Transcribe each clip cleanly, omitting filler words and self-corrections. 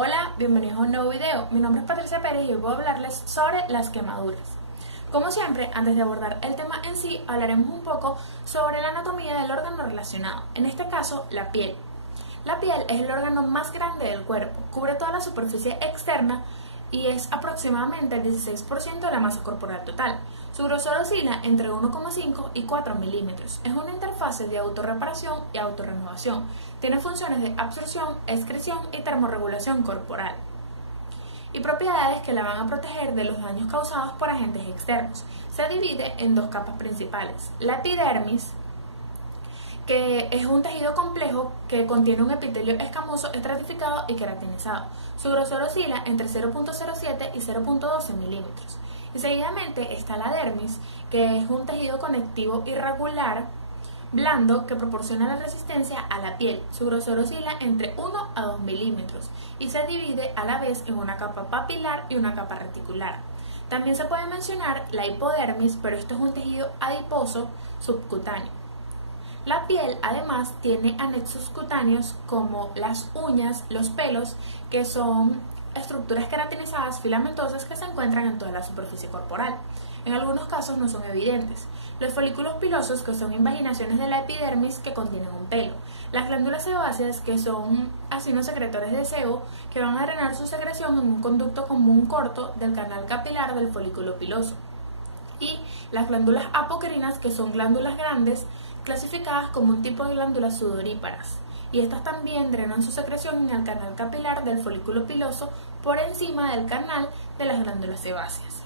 Hola, bienvenidos a un nuevo video. Mi nombre es Patricia Pérez y hoy voy a hablarles sobre las quemaduras. Como siempre, antes de abordar el tema en sí, hablaremos un poco sobre la anatomía del órgano relacionado, en este caso, la piel. La piel es el órgano más grande del cuerpo, cubre toda la superficie externa y es aproximadamente el 16% de la masa corporal total. Su grosor oscila entre 1,5 y 4 milímetros. Es una interfase de autorreparación y autorrenovación. Tiene funciones de absorción, excreción y termorregulación corporal. Y propiedades que la van a proteger de los daños causados por agentes externos. Se divide en dos capas principales. La epidermis, que es un tejido complejo que contiene un epitelio escamoso, estratificado y queratinizado. Su grosor oscila entre 0,07 y 0,12 milímetros. Y seguidamente está la dermis, que es un tejido conectivo irregular, blando, que proporciona la resistencia a la piel. Su grosor oscila entre 1 a 2 milímetros y se divide a la vez en una capa papilar y una capa reticular. También se puede mencionar la hipodermis, pero esto es un tejido adiposo subcutáneo. La piel además tiene anexos cutáneos como las uñas, los pelos, que son estructuras queratinizadas filamentosas que se encuentran en toda la superficie corporal. En algunos casos no son evidentes. Los folículos pilosos, que son invaginaciones de la epidermis que contienen un pelo. Las glándulas sebáceas, que son acinos secretores de sebo, que van a drenar su secreción en un conducto común corto del canal capilar del folículo piloso. Y las glándulas apocrinas, que son glándulas grandes, clasificadas como un tipo de glándulas sudoríparas, y estas también drenan su secreción en el canal capilar del folículo piloso por encima del canal de las glándulas sebáceas.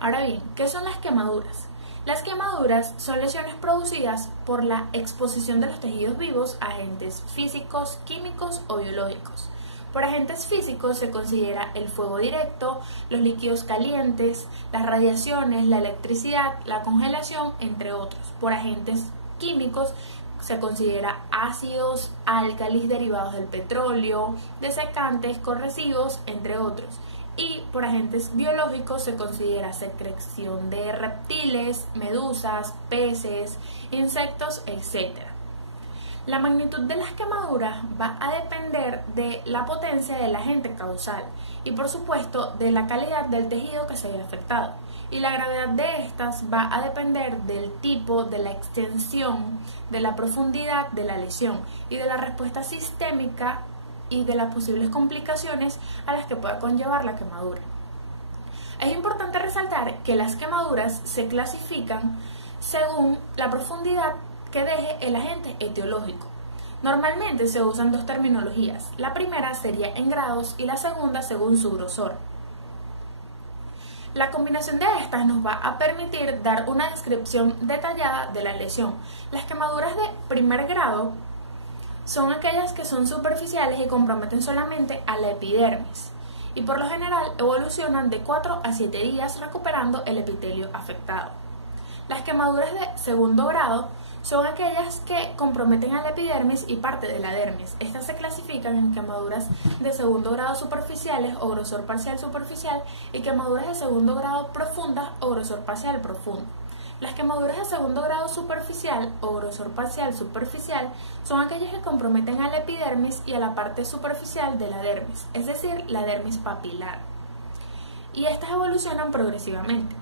Ahora bien, ¿qué son las quemaduras? Las quemaduras son lesiones producidas por la exposición de los tejidos vivos a agentes físicos, químicos o biológicos. Por agentes físicos se considera el fuego directo, los líquidos calientes, las radiaciones, la electricidad, la congelación, entre otros. Por agentes químicos se considera ácidos, álcalis derivados del petróleo, desecantes, corrosivos, entre otros. Y por agentes biológicos se considera secreción de reptiles, medusas, peces, insectos, etc. La magnitud de las quemaduras va a depender de la potencia del agente causal y por supuesto de la calidad del tejido que se ve afectado. Y la gravedad de estas va a depender del tipo, de la extensión, de la profundidad de la lesión y de la respuesta sistémica y de las posibles complicaciones a las que pueda conllevar la quemadura. Es importante resaltar que las quemaduras se clasifican según la profundidad que deje el agente etiológico. Normalmente se usan dos terminologías. La primera sería en grados y la segunda según su grosor. La combinación de estas nos va a permitir dar una descripción detallada de la lesión. Las quemaduras de primer grado son aquellas que son superficiales y comprometen solamente a la epidermis y por lo general evolucionan de 4 a 7 días recuperando el epitelio afectado. Las quemaduras de segundo grado son aquellas que comprometen a la epidermis y parte de la dermis. Estas se clasifican en quemaduras de segundo grado superficiales o grosor parcial superficial y quemaduras de segundo grado profundas o grosor parcial profundo. Las quemaduras de segundo grado superficial o grosor parcial superficial son aquellas que comprometen a la epidermis y a la parte superficial de la dermis, es decir, la dermis papilar. Y estas evolucionan progresivamente.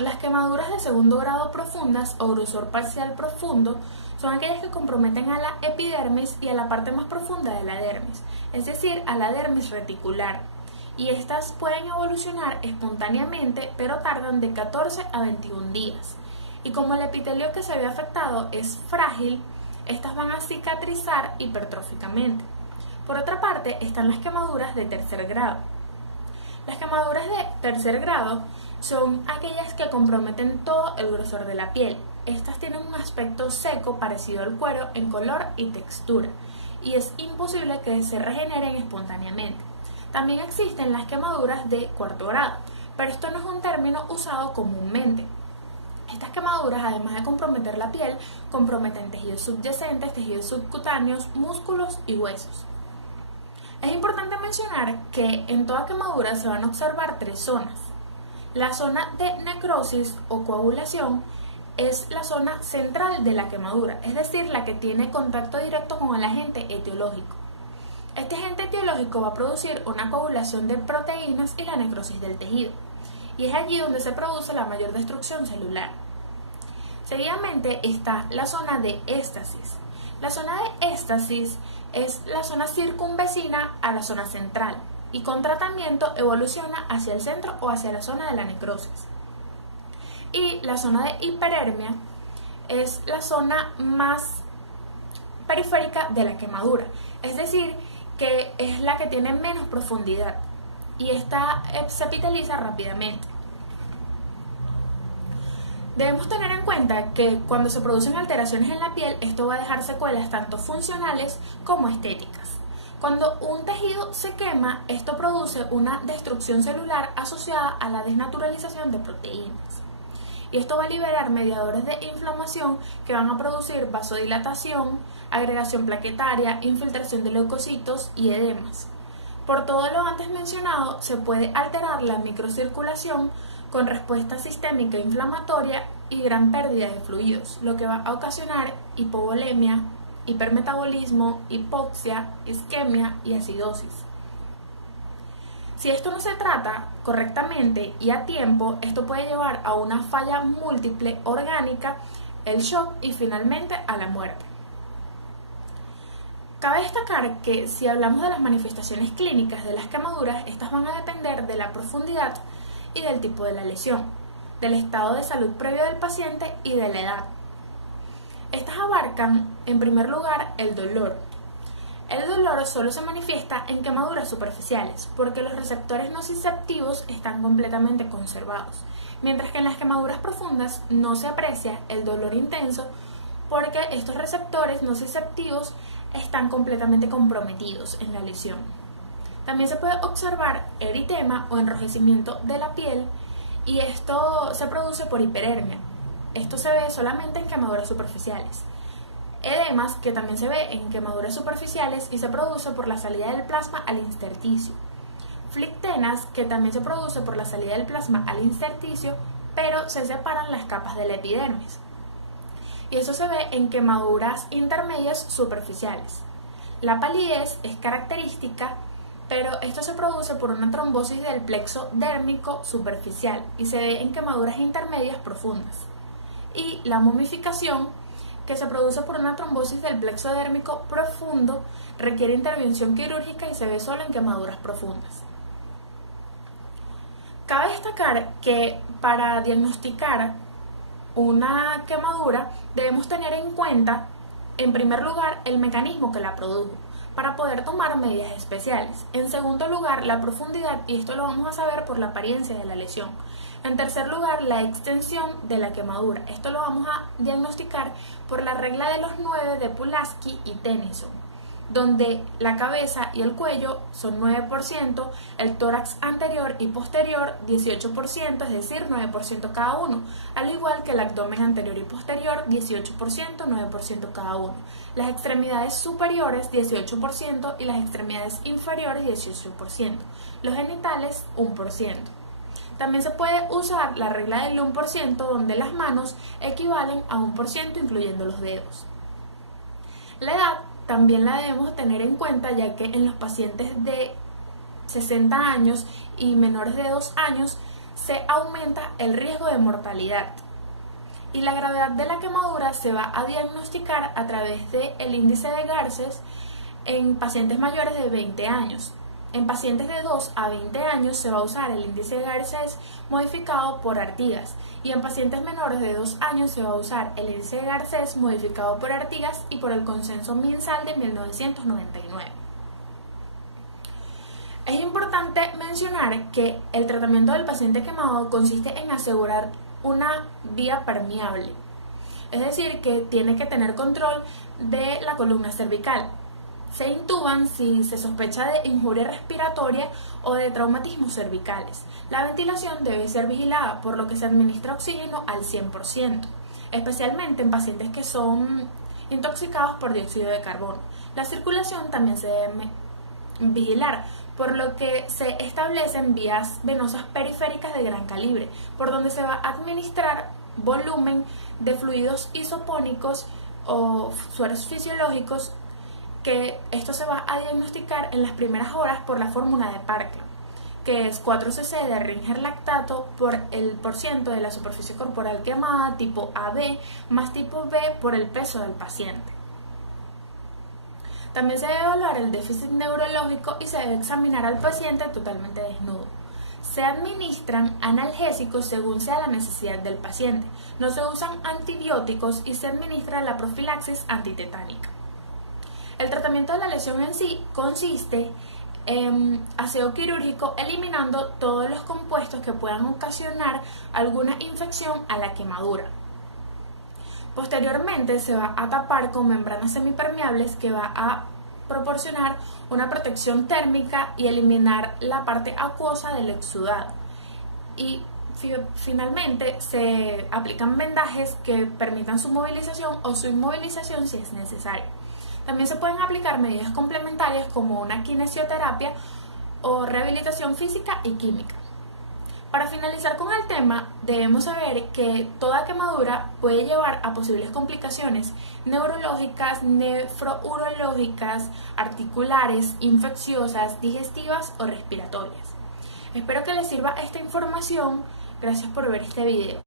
Las quemaduras de segundo grado profundas o grosor parcial profundo son aquellas que comprometen a la epidermis y a la parte más profunda de la dermis, es decir, a la dermis reticular. Y estas pueden evolucionar espontáneamente, pero tardan de 14 a 21 días. Y como el epitelio que se ve afectado es frágil, estas van a cicatrizar hipertróficamente. Por otra parte, están las quemaduras de tercer grado. Las quemaduras de tercer grado son aquellas que comprometen todo el grosor de la piel. Estas tienen un aspecto seco parecido al cuero en color y textura, y es imposible que se regeneren espontáneamente. También existen las quemaduras de cuarto grado, pero esto no es un término usado comúnmente. Estas quemaduras, además de comprometer la piel, comprometen tejidos subyacentes, tejidos subcutáneos, músculos y huesos. Es importante mencionar que en toda quemadura se van a observar tres zonas. La zona de necrosis o coagulación es la zona central de la quemadura, es decir, la que tiene contacto directo con el agente etiológico. Este agente etiológico va a producir una coagulación de proteínas y la necrosis del tejido, y es allí donde se produce la mayor destrucción celular. Seguidamente está la zona de éstasis. La zona de éstasis es la zona circunvecina a la zona central y con tratamiento evoluciona hacia el centro o hacia la zona de la necrosis. Y la zona de hiperemia es la zona más periférica de la quemadura, es decir, que es la que tiene menos profundidad y esta se epiteliza rápidamente. Debemos tener en cuenta que cuando se producen alteraciones en la piel, esto va a dejar secuelas tanto funcionales como estéticas. Cuando un tejido se quema, esto produce una destrucción celular asociada a la desnaturalización de proteínas. Y esto va a liberar mediadores de inflamación que van a producir vasodilatación, agregación plaquetaria, infiltración de leucocitos y edemas. Por todo lo antes mencionado, se puede alterar la microcirculación con respuesta sistémica inflamatoria y gran pérdida de fluidos, lo que va a ocasionar hipovolemia, hipermetabolismo, hipoxia, isquemia y acidosis. Si esto no se trata correctamente y a tiempo, esto puede llevar a una falla múltiple orgánica, el shock y finalmente a la muerte. Cabe destacar que si hablamos de las manifestaciones clínicas de las quemaduras, estas van a depender de la profundidad y del tipo de la lesión, del estado de salud previo del paciente y de la edad. Estas abarcan, en primer lugar, el dolor. El dolor solo se manifiesta en quemaduras superficiales, porque los receptores nociceptivos están completamente conservados, mientras que en las quemaduras profundas no se aprecia el dolor intenso, porque estos receptores nociceptivos están completamente comprometidos en la lesión. También se puede observar eritema o enrojecimiento de la piel y esto se produce por hiperemia. Esto se ve solamente en quemaduras superficiales. Edemas, que también se ve en quemaduras superficiales y se produce por la salida del plasma al intersticio. Flictenas, que también se produce por la salida del plasma al intersticio, pero se separan las capas de la epidermis. Y eso se ve en quemaduras intermedias superficiales. La palidez es característica, pero esto se produce por una trombosis del plexo dérmico superficial y se ve en quemaduras intermedias profundas. Y la momificación, que se produce por una trombosis del plexo dérmico profundo, requiere intervención quirúrgica y se ve solo en quemaduras profundas. Cabe destacar que para diagnosticar una quemadura debemos tener en cuenta, en primer lugar, el mecanismo que la produjo, para poder tomar medidas especiales. En segundo lugar, la profundidad, y esto lo vamos a saber por la apariencia de la lesión. En tercer lugar, la extensión de la quemadura. Esto lo vamos a diagnosticar por la regla de los 9 de Pulaski y Tennyson, donde la cabeza y el cuello son 9%, el tórax anterior y posterior 18%, es decir, 9% cada uno, al igual que el abdomen anterior y posterior 18%, 9% cada uno, las extremidades superiores 18% y las extremidades inferiores 18%, los genitales 1%. También se puede usar la regla del 1%, donde las manos equivalen a 1%, incluyendo los dedos. La edad también la debemos tener en cuenta, ya que en los pacientes de 60 años y menores de 2 años se aumenta el riesgo de mortalidad. Y la gravedad de la quemadura se va a diagnosticar a través del índice de Garces en pacientes mayores de 20 años. En pacientes de 2 a 20 años se va a usar el índice de Garces modificado por Artigas y en pacientes menores de 2 años se va a usar el índice de Garces modificado por Artigas y por el consenso MinSal de 1999. Es importante mencionar que el tratamiento del paciente quemado consiste en asegurar una vía permeable, es decir, que tiene que tener control de la columna cervical. Se intuban si se sospecha de injuria respiratoria o de traumatismos cervicales. La ventilación debe ser vigilada, por lo que se administra oxígeno al 100%, especialmente en pacientes que son intoxicados por dióxido de carbono. La circulación también se debe vigilar, por lo que se establecen vías venosas periféricas de gran calibre, por donde se va a administrar volumen de fluidos isopónicos o sueros fisiológicos que esto se va a diagnosticar en las primeras horas por la fórmula de Parkland, que es 4 cc de Ringer lactato por el porciento de la superficie corporal quemada tipo AB más tipo B por el peso del paciente. También se debe evaluar el déficit neurológico y se debe examinar al paciente totalmente desnudo. Se administran analgésicos según sea la necesidad del paciente. No se usan antibióticos y se administra la profilaxis antitetánica. El tratamiento de la lesión en sí consiste en aseo quirúrgico eliminando todos los compuestos que puedan ocasionar alguna infección a la quemadura. Posteriormente se va a tapar con membranas semipermeables que va a proporcionar una protección térmica y eliminar la parte acuosa del exudado. Y finalmente se aplican vendajes que permitan su movilización o su inmovilización si es necesario. También se pueden aplicar medidas complementarias como una kinesioterapia o rehabilitación física y química. Para finalizar con el tema, debemos saber que toda quemadura puede llevar a posibles complicaciones neurológicas, nefrourológicas, articulares, infecciosas, digestivas o respiratorias. Espero que les sirva esta información. Gracias por ver este video.